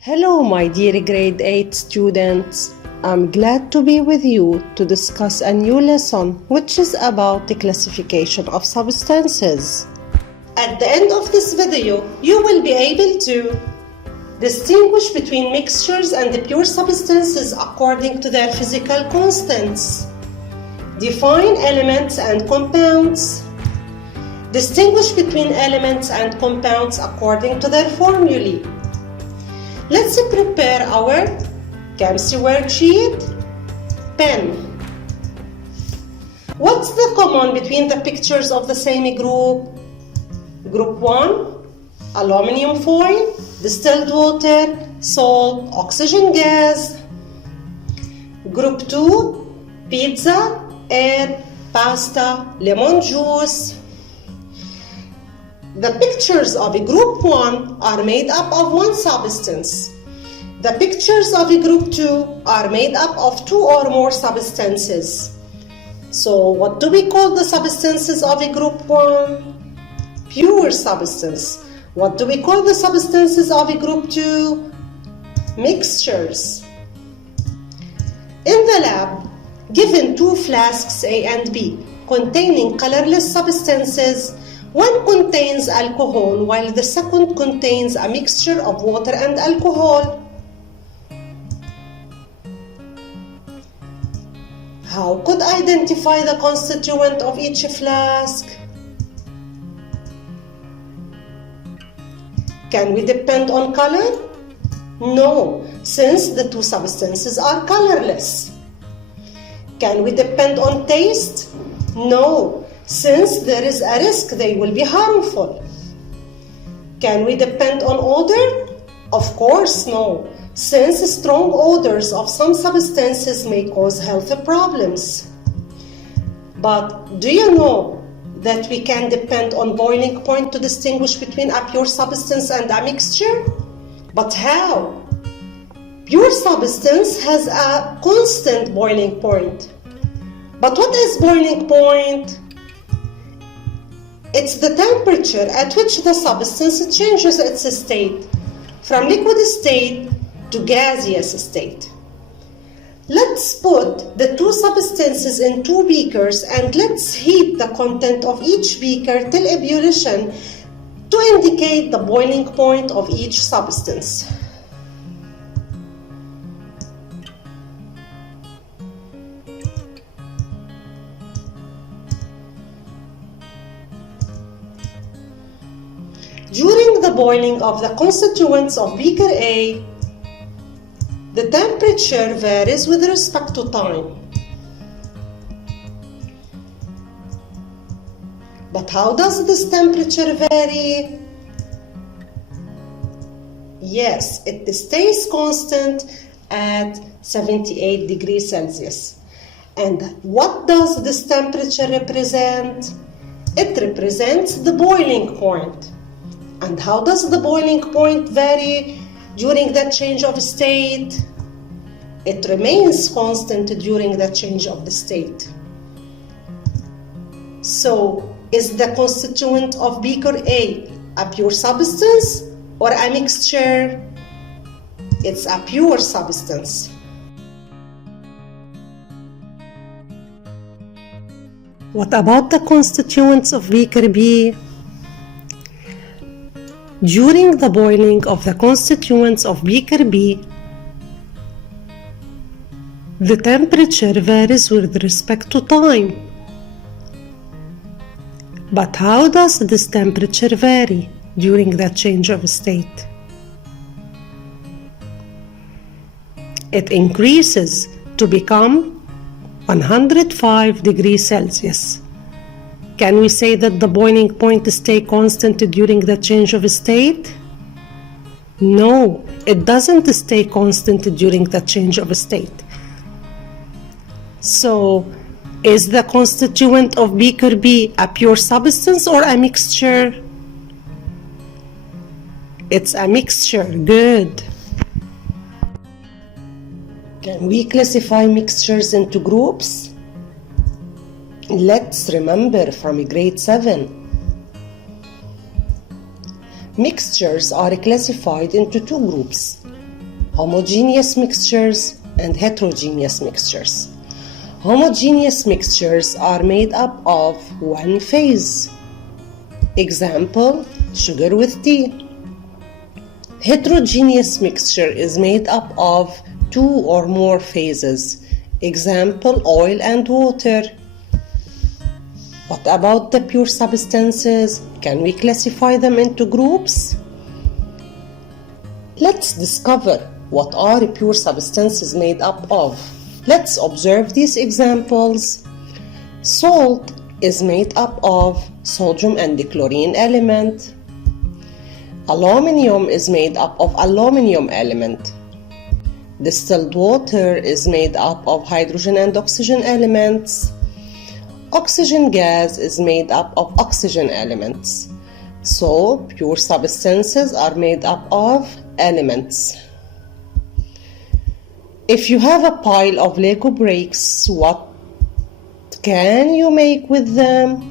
Hello, my dear grade 8 students. I'm glad to be with you to discuss a new lesson which is about the classification of substances. At the end of this video, you will be able to distinguish between mixtures and pure substances according to their physical constants, define elements and compounds, distinguish between elements and compounds according to their formulae. Let's prepare our chemistry worksheet. Pen. What's the common between the pictures of the same group? Group 1, aluminum foil, distilled water, salt, oxygen gas. Group 2, pizza, air, pasta, lemon juice. The pictures of group 1 are made up of one substance. The pictures of group 2 are made up of two or more substances. So what do we call the substances of group 1? Pure substance. What do we call the substances of group 2? Mixtures. In the lab, given two flasks A and B containing colorless substances, one contains alcohol while the second contains a mixture of water and alcohol. How could I identify the constituent of each flask? Can we depend on color? No, since the two substances are colorless. Can we depend on taste? No, since there is a risk they will be harmful. Can we depend on odor? Of course no, since strong odors of some substances may cause health problems. But do you know that we can depend on boiling point to distinguish between a pure substance and a mixture? But how? Pure substance has a constant boiling point. But what is boiling point? It's the temperature at which the substance changes its state from liquid state to gaseous state. Let's put the two substances in two beakers and let's heat the content of each beaker till ebullition to indicate the boiling point of each substance. During the boiling of the constituents of beaker A, the temperature varies with respect to time. But how does this temperature vary? Yes, it stays constant at 78 degrees Celsius. And what does this temperature represent? It represents the boiling point. And how does the boiling point vary during the change of state? It remains constant during the change of the state. So, is the constituent of beaker A a pure substance or a mixture? It's a pure substance. What about the constituents of beaker B? During the boiling of the constituents of beaker B, the temperature varies with respect to time. But how does this temperature vary during the change of state? It increases to become 105 degrees Celsius. Can we say that the boiling point stays constant during the change of state? No, it doesn't stay constant during the change of state. So, is the constituent of beaker B a pure substance or a mixture? It's a mixture. Good. Can we classify mixtures into groups? Let's remember from grade 7. Mixtures are classified into two groups, homogeneous mixtures and heterogeneous mixtures. Homogeneous mixtures are made up of one phase. Example, sugar with tea. Heterogeneous mixture is made up of two or more phases. Example, oil and water. What about the pure substances? Can we classify them into groups? Let's discover what are pure substances made up of. Let's observe these examples. Salt is made up of sodium and the chlorine element. Aluminium is made up of aluminium element. Distilled water is made up of hydrogen and oxygen elements. Oxygen gas is made up of oxygen elements. So, pure substances are made up of elements. If you have a pile of Lego bricks, what can you make with them?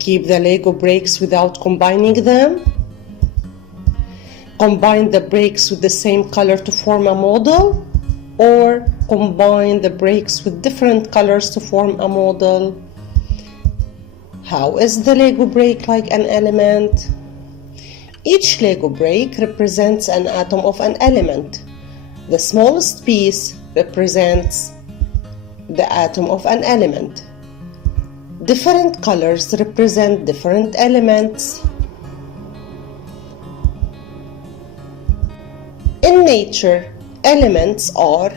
Keep the Lego bricks without combining them. Combine the bricks with the same color to form a model, or combine the bricks with different colors to form a model. How is the Lego brick like an element? Each Lego brick represents an atom of an element. The smallest piece represents the atom of an element. Different colors represent different elements. In nature, elements are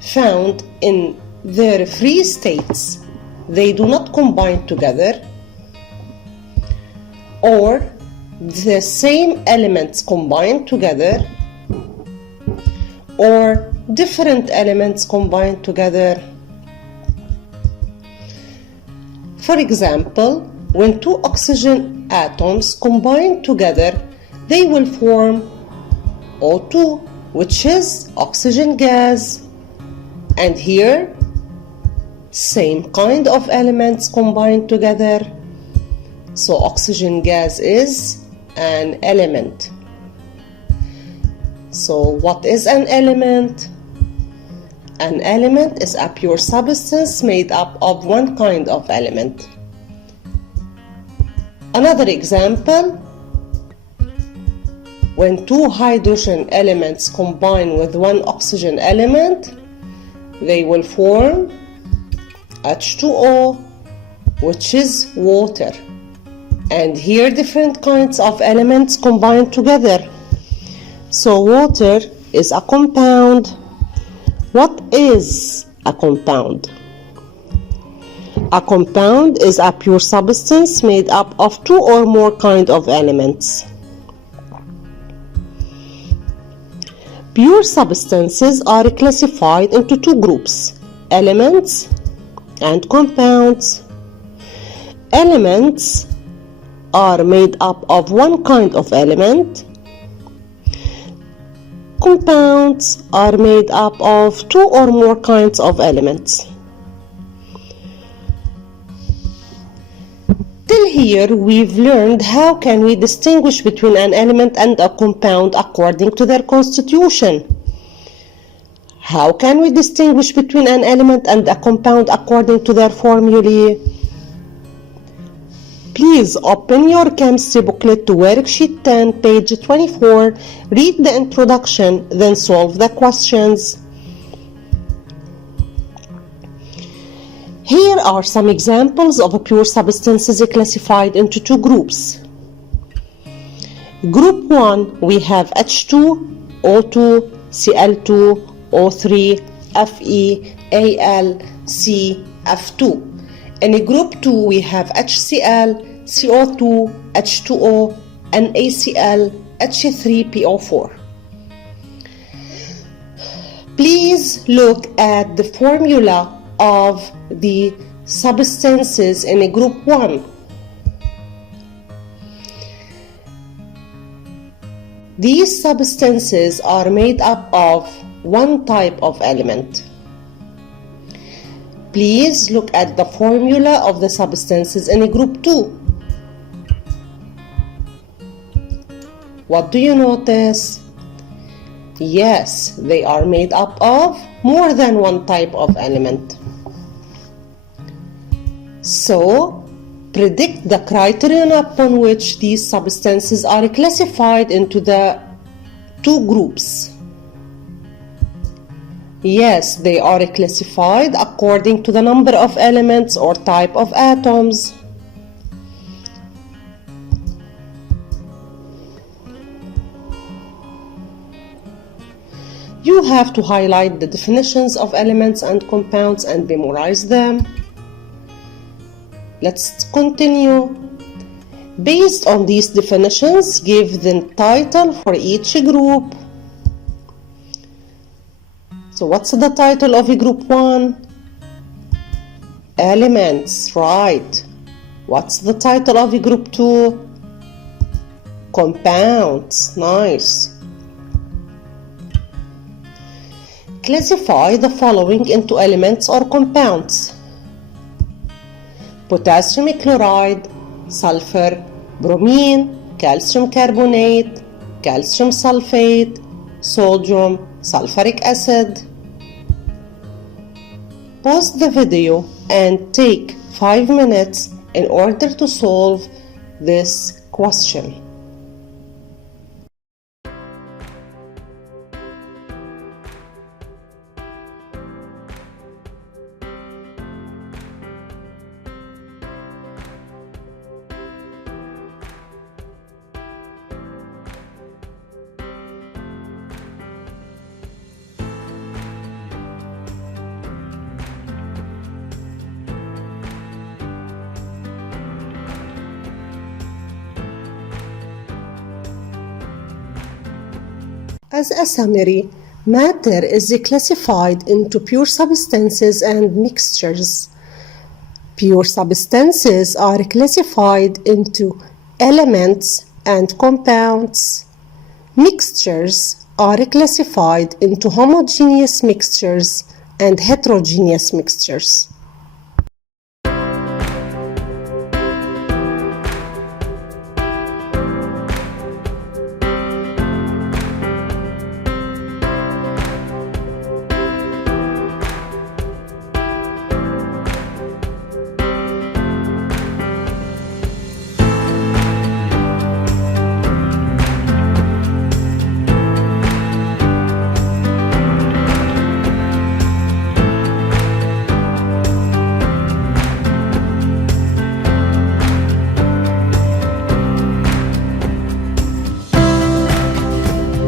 found in their free states. They do not combine together, or the same elements combine together, or different elements combine together. For example, when two oxygen atoms combine together, they will form O2, which is oxygen gas. And here, same kind of elements combine together. So oxygen gas is an element. So what is an element? An element is a pure substance made up of one kind of element. Another example, when two hydrogen elements combine with one oxygen element, they will form H2O, which is water. And here different kinds of elements combine together. So water is a compound. What is a compound? A compound is a pure substance made up of two or more kinds of elements. Pure substances are classified into two groups, elements and compounds. Elements are made up of one kind of element. Compounds are made up of two or more kinds of elements. Till here, we've learned how can we distinguish between an element and a compound according to their constitution. How can we distinguish between an element and a compound according to their formulae? Please open your chemistry booklet to worksheet 10, page 24, read the introduction, then solve the questions. Here are some examples of pure substances classified into two groups. Group 1, we have H2, O2, Cl2, O3, Fe, Al, C, F2. In group 2, we have HCl, CO2, H2O, NaCl, H3PO4. Please look at the formula of the substances in group 1. These substances are made up of one type of element. Please look at the formula of the substances in group 2. What do you notice? Yes, they are made up of more than one type of element. So, predict the criterion upon which these substances are classified into the two groups. Yes, they are classified according to the number of elements or type of atoms. You have to highlight the definitions of elements and compounds and memorize them. Let's continue. Based on these definitions, give the title for each group. So what's the title of group 1? Elements, right. What's the title of group 2? Compounds, nice. Classify the following into elements or compounds: potassium chloride, sulfur, bromine, calcium carbonate, calcium sulfate, sodium, sulfuric acid. Pause the video and take 5 minutes in order to solve this question. As a summary, matter is classified into pure substances and mixtures. Pure substances are classified into elements and compounds. Mixtures are classified into homogeneous mixtures and heterogeneous mixtures.